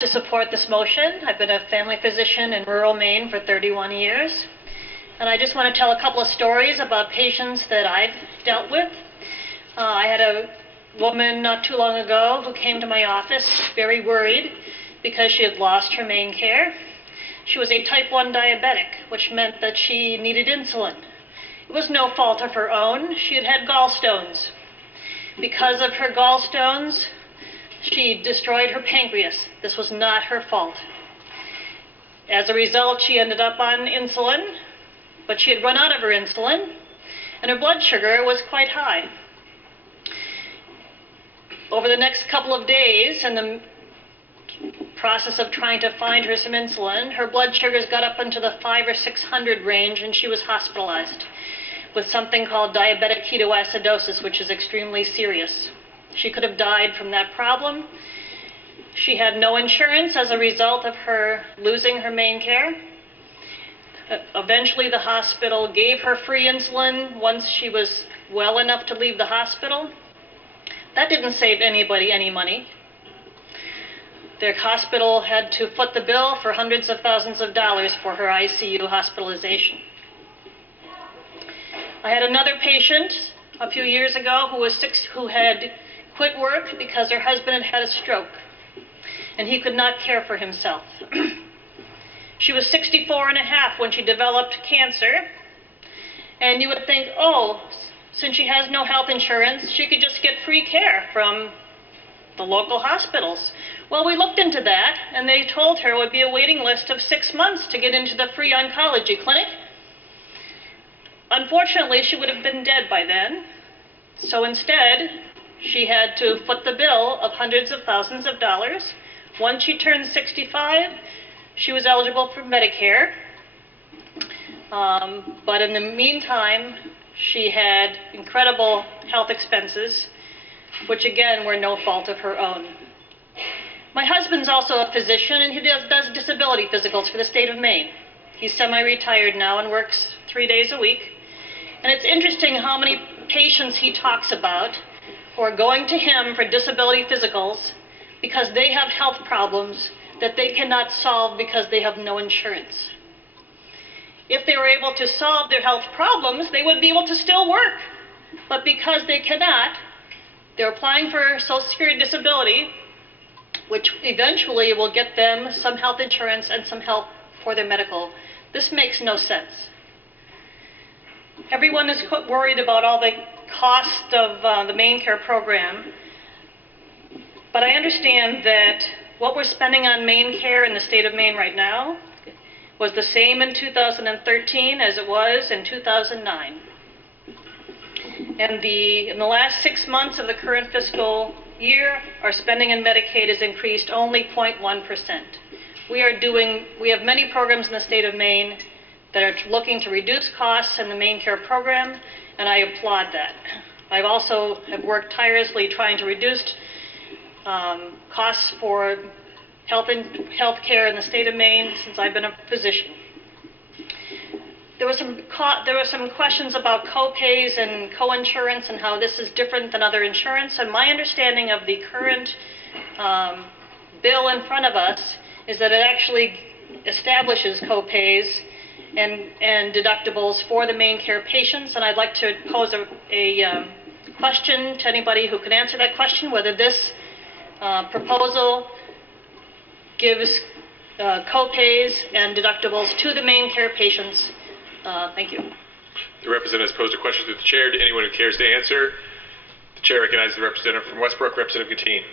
To support this motion. I've been a family physician in rural Maine for 31 years, and I just want to tell a couple of stories about patients that I've dealt with. I had a woman not too long ago who came to my office very worried because she had lost her MaineCare. She was a type 1 diabetic, which meant that she needed insulin. It was no fault of her own. She had had gallstones. Because of her gallstones, she destroyed her pancreas. This was not her fault. As a result, she ended up on insulin, but she had run out of her insulin, and her blood sugar was quite high. Over the next couple of days, in the process of trying to find her some insulin, her blood sugars got up into the 500 or 600 range, and she was hospitalized with something called diabetic ketoacidosis, which is extremely serious. She could have died from that problem. She had no insurance as a result of her losing her MaineCare. Eventually, the hospital gave her free insulin once she was well enough to leave the hospital. That didn't save anybody any money. Their hospital had to foot the bill for hundreds of thousands of dollars for her ICU hospitalization. I had another patient a few years ago who had quit work because her husband had had a stroke, and he could not care for himself. She was 64 and a half when she developed cancer, and you would think, oh, since she has no health insurance, she could just get free care from the local hospitals. Well, we looked into that, and they told her it would be a waiting list of 6 months to get into the free oncology clinic. Unfortunately, she would have been dead by then, so instead, she had to foot the bill of hundreds of thousands of dollars. Once she turned 65, she was eligible for MaineCare. But in the meantime, she had incredible health expenses, which again were no fault of her own. My husband's also a physician, and he does disability physicals for the state of Maine. He's semi-retired now and works 3 days a week. And it's interesting how many patients he talks about who are going to him for disability physicals because they have health problems that they cannot solve because they have no insurance. If they were able to solve their health problems, they would be able to still work. But because they cannot, they're applying for Social Security disability, which eventually will get them some health insurance and some help for their medical. This makes no sense. Everyone is worried about all the cost of the MaineCare program, but I understand that what we're spending on MaineCare in the state of Maine right now was the same in 2013 as it was in 2009. And in the last 6 months of the current fiscal year, our spending in Medicaid has increased only 0.1%. We have many programs in the state of Maine that are looking to reduce costs in the MaineCare program, and I applaud that. I've also worked tirelessly trying to reduce costs for health care in the state of Maine since I've been a physician. There were some questions about co-pays and co-insurance and how this is different than other insurance, and my understanding of the current bill in front of us is that it actually establishes co-pays and deductibles for the MaineCare patients, and I'd like to pose a question to anybody who can answer that question, whether this proposal gives co-pays and deductibles to the MaineCare patients. Thank you. The representative has posed a question to the chair. To anyone who cares to answer, the chair recognizes the representative from Westbrook, Representative Gatine.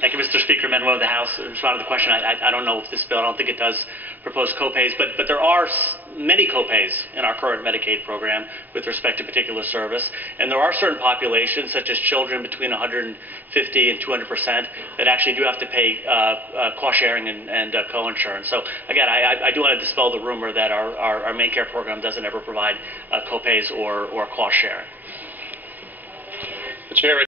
Thank you, Mr. Speaker. Member of the House, to respond to the question, I don't know if this bill, I don't think it does propose co-pays, but there are many co-pays in our current Medicaid program with respect to particular service, and there are certain populations, such as children between 150 and 200%, that actually do have to pay cost sharing and co-insurance. So again, I do want to dispel the rumor that our MaineCare program doesn't ever provide co-pays or cost sharing. The chair